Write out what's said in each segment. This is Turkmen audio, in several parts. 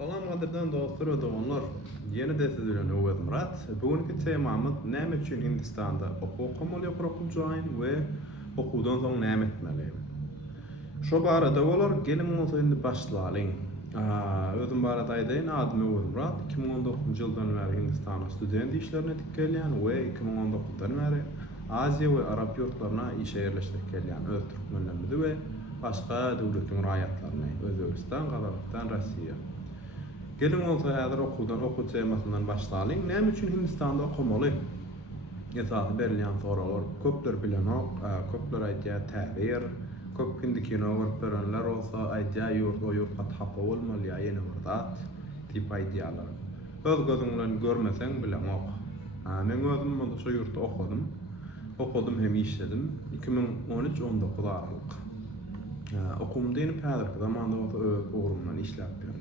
Salam qadirdan dostlar ve doğanlar. Yeni dersi bilen Öwet Murat. Bugünkü temamız näme üçin Hindistanda okumaly okuryjyn we okudan soň näme etmeli? Şo barada bolar gelin bolsa indi başlalyň. Özüm barada aýdaýyn, adym Öwet Murat. 2019 ýyldan beri Hindistanda student işlerine dikkelýän we 2019-dan beri Aziýa we Arap ýurtlaryna işe ýerleşdirip gelýän öz türkmenlerimizi we başga döwletliň raýatlaryny Özbegistan, Gazakistan, Rossiýa. Gelin olsa häzir okuw temasyndan başlalyň. Näme üçin Hindistanda okumaly? Esasy berilýän soralar köpler bilenok, köpler aýdýar täbir, köp hindikine görüp berenler olsa aýdýar ýurtga tapa bolmaly, ýene murdat tip aýdýarlar. Öz gözüň bilen görmeseň bilenok. Men özüm monda şo ýurtda okudum hem işledim. 2013-19 aralyk. Okum diýip häzirki zamanda oğlumdan işläp berdim.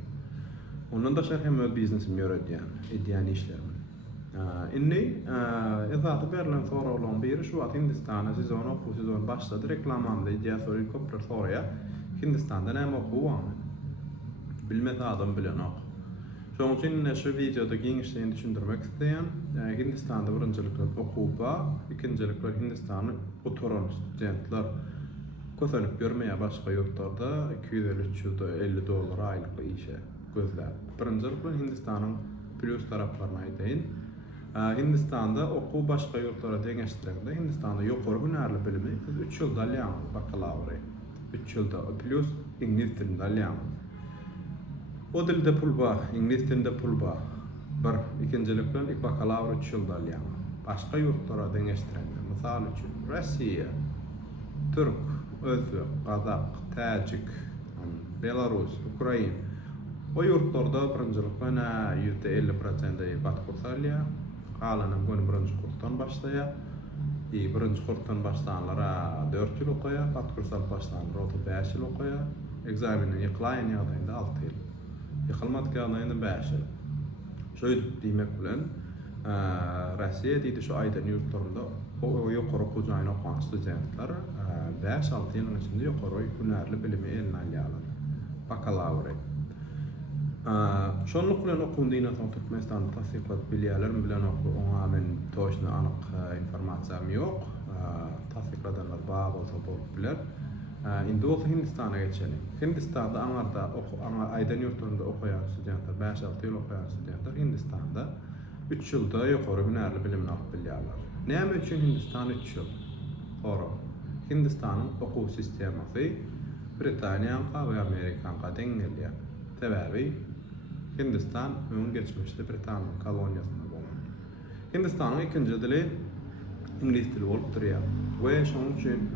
Ondan da hem öz biznesimi ýöretýän işlerimi. Inni esasy berilen soralardan biri şu wagt Hindistana sezon okuw sezon başlady, reklamanda diýär soruy köpler soraýar. Hindistanda näme okuwamy? Bilmese adam bilenok. Şoň üçin şu videoda giňişliğini düşündirmek isteýän, Hindistanda birinjilikler okuwpa, ikinjilikler Hindistany oturan studentler kösenip görmeýär başga ýurtlarda $250-350 aýlyk işe gözler. Birinjilikler Hindistanyň plus taraplaryna aýdaýyn. Hindistanda okuw başga ýurtlara deňeşdirende Hindistanda ýokary hünärli bilimi 3 ýylda alýan bakalavry. 3 ýylda plus ingliz dilinde alýan. O dilde pul bar, ingliz dilinde pul bar. Bir ikinjilikden bakalavry 3 ýylda alýan. Başga ýurtlara deňeşdirende, mysal üçin Rossiýa, Türk, Özbek, Gazak, Täjik, Belarus, Ukraina. O ýurtlarda birinjilikden %50% bat kurs alýar. Galanan birinji kursdan başlaýar. Birinji kursdan başlananlara 4 ýyl okaýar, bat kurs alyp başlananlara 5 ýyl okaýar. Egzamenden ýyklaýan ýagdaýynda 6 ýyl. Ýykylmadyk ýagdaýynda 5 ýyl. Şo diýmek bilen Rossiýa diýdi şu aýdan ýurtlarynda ýokary okuwjyny okuwan studentler 5-6 ýylyň içinde ýokary hünärli bilimi eline alýarlar. Bakalavry. Şonluk bilen okuwdyna soň Türkmenistanda tasdiqlap bilýärler bilen oňa men toşna anyk informasiýam ýok. Tasdiqladanlar bar bolsa bolup biler. Indi olsa Hindistana geçelim. Hindistanda aňa aýdan ýurtlarynda okuyan studentler, 5-6 ýyl okuyan studentler Hindistanda 3 ýylda ýokary hünärli bilimini alyp bilýärler. Näme üçin Hindistan 3 ýyl? Horo. Hindistanyň okuw sistemasy Britaniýanyňka we Amerikanka deň gelýär. Sebäbi Hindistan öňün geçmişde Britaniýa koloniýasynda bolan. Hindistanyň ikinji dili ingliz dili bolup durýar. We şoň üçin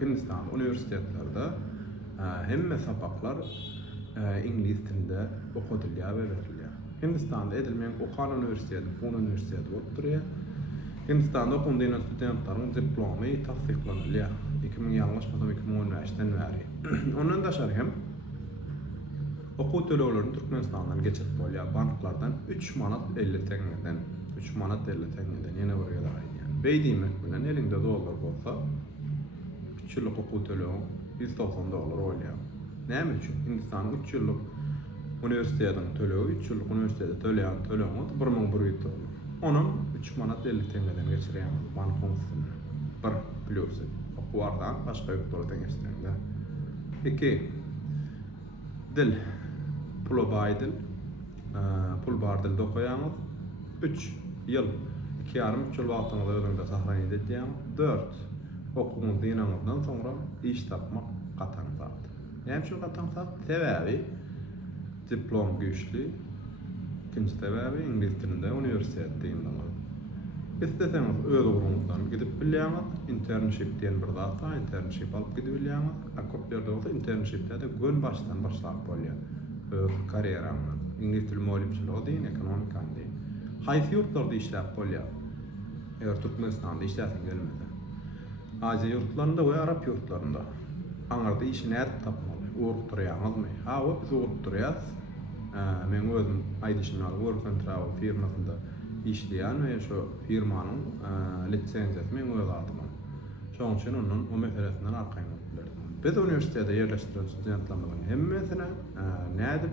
Hindistan universitetlerinde hemme sabaklar ingliz dilinde okudylýar we berilýär. Hindistanda edilmeýän Okan Üniversiteti, Pune Üniversiteti bolup durýar. Hindistanda okundyň studentlaryň diplomy tasdiqlanylýar. 2015-den beri. Ondan da hem okuw töleglerini Türkmenistandan geçip bolýar. Banklardan 3 manat 50 teňeden ýene bir ýyla aýdýan. Beýdimek bilen elinde dollar bolsa 3 ýyllyk okuw tölegi $190 bolýar. Näme üçin? Hindistanyň 3 ýyllyk universitetiň tölegi 3 ýyllyk universitete töleýän $1100. Onuň 3 manat 50 teňeden geçirýän bankyň bir plusy. Okuwardan başga ýurtlara deňeşdirende. 2. Dil. Pul bar dilde okuýanys 3 ýyl, 2,5 ýyl wagtyňyzy özüňde sahlaýan edýän. 4. Okuwun dynamyzdan soňra iş tapmak gatan zat. Näme şu gatan zat? Sebäbi diplom güýçli. İkinji sebäbi ingliz dilinde universitetde ýyldamaz. İsteseňiz öz ugrunuzdan gidip bilýäňiz, internship diýen bir zat var, internship alyp gidip bilýäňiz. Akopýarda bolsa internshipde de gün başdan başlap bolýar. Karyeramda. İngliz dili muallimçiligi diýin, ekonomika diýin. Haýsy ýurtlarda işläp bolýar? Eger Türkmenistanda işläsiň gelmese. Aziýa ýurtlarynda we Arap ýurtlarynda. Aňarda işi näde tapmaly? Urup durýarmyzmy? Biz urup durýas. Men özüm aýdyşyny Work and Travel firmasynda işleýän we şo firmanyň lisensiýasy men öz adyma. Şoň üçin onuň o meselesinden arkaýyn bilirdim. Biz üniversitede ýerleşdiren studentlaryň hemmesine näde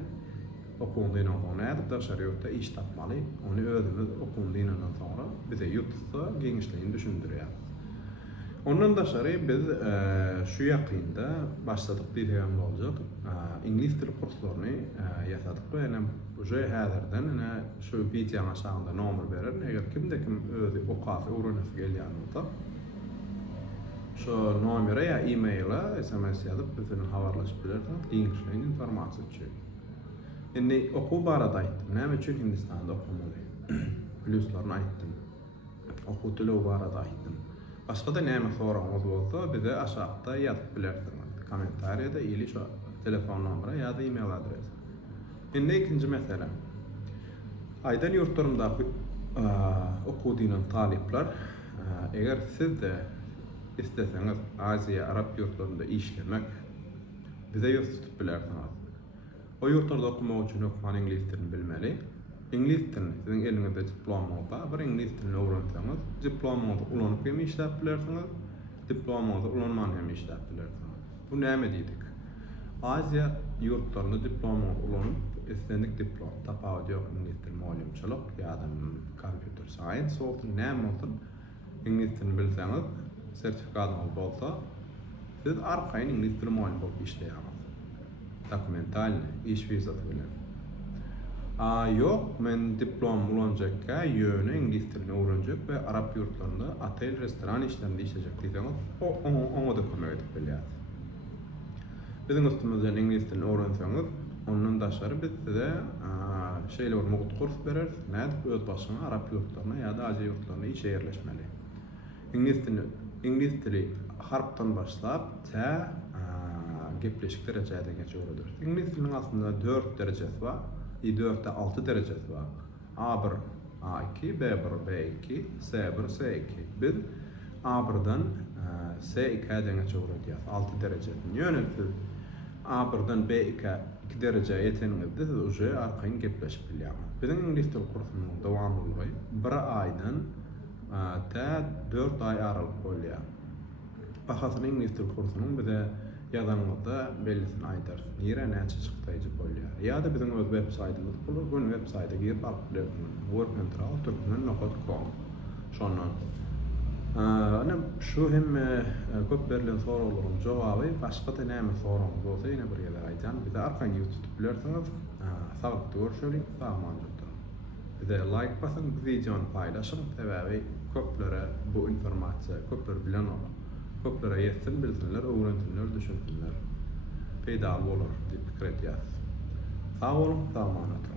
okundyňdan soň nädip daşary ýurtda iş tapmaly, ony özümiz okundyňdan soňra bize ýurtda geňişligini düşündirýär. Ondan daşary biz şu ýakynda başladyk diýýän boljak. İnglis dili kurslaryny ýasadyk we ene uje häzirden ene şu videoň aşagynda nomer berer. Eger kimde kim özü okasy öwrenip gelýän bolsa, şu nomere ya e-maila SMS ýazyp bizden habarlaşyp bilerler, giňişligini informasiýa üçin. Indi oku barada aýtdym. Näme üçin Hindistanda okumaly? Pluslarını aýtdym. Oku tili barada aýtdym. Başga da näme soraňyz bolsa bize aşagda ýazyp bilersiňiz. Kommentariýada ýa-da şu telefon nomera ýa-da e-mail adresi. Indi ikinji mesele. Aýdan ýurtlarymda okudyňyň talipler eger siz de isteseňiz Aziýa, Arap ýurtlarynda işlemek bize ýurt tutup bilersiňiz. O ýurtlarda okumak üçin okuman ingliz dilini bilmeli. İngiliz dilini, sizin elinizde diplomanızda bir İngiliz dilini öwrenseňiz, diplomanızı ulanyp hem işläp bilersiňiz, diplomanızı ulanman hem işläp bilersiňiz. Bu näme diýdik? Aziýa ýurtlarynda diplomanızı ulanyp, istendik diplom, tapawut ýok ingliz dili muallimçilik ýa-da computer science bolsun, näme bolsun, ingliz dilini bilseňiz, sertifikatyňyz bolsa, siz arkaýyn ingliz dili muallim bolup işleýäňiz. Dokumentalny, iş vizasy bilen. Yok, men diplom ulanjakka ýöne ingliz dilini öwrenjek we Arap ýurtlarynda otel, restoran işlerinde işlejek diýseňiz, oňa da kömek edip bilýär. Biziň üstümizden ingliz dilini öwrenseňiz, ondan daşary biz size şeýle bir mugut kurs berer, nädip öz başyna Arap ýurtlaryna ýa-da Aziýa ýurtlaryna işe ýerleşmeli. İngiliz dili harpdan başlap ta gepleşik derejede geçiyordur. İngiliz dilinin aslında 4 derecesi var. 4'te 6 derecesi var. A1, A2, B1, B2, C1, C2. Biz A1'dan C2'den geçiyoruz. 6 dereceden. Yönelsiz A1'dan B2 2 dereceye yeteninizde siz uje arkaýyn gepleşip bilýäňiz. Bizim İngiliz dil kursunyň dowamlylygy 1 aýdan ta 4 aý aralyk bolýar. Bahasyny İngiliz dil kursunyň bize ýazanygda bellisini aýtar. Nire näçe çykdyjy bolýar. Ýa-da bizim öz web saytymyz bolar. Bu web sayta girip alyp bilersiňiz. workandtravel.com. Şondan ana şu hem köp berilen soraularyň jogaby başga da näme soraňyz bolsa ýene bir ýere aýdan. Bize arkaň ýutup bilersiňiz. Saglyk görüşelim, sagmanjykdyr. Bize like basyň, bu videony paýlaşyň. Sebäbi köplere bu informasiýa köpler bilen olar. Köplere yetsin, bilsinler, öwrensinler, düşünsinler. Peýda bolar diýip pikir edýär. Sag bolun, sagmanjykdyr.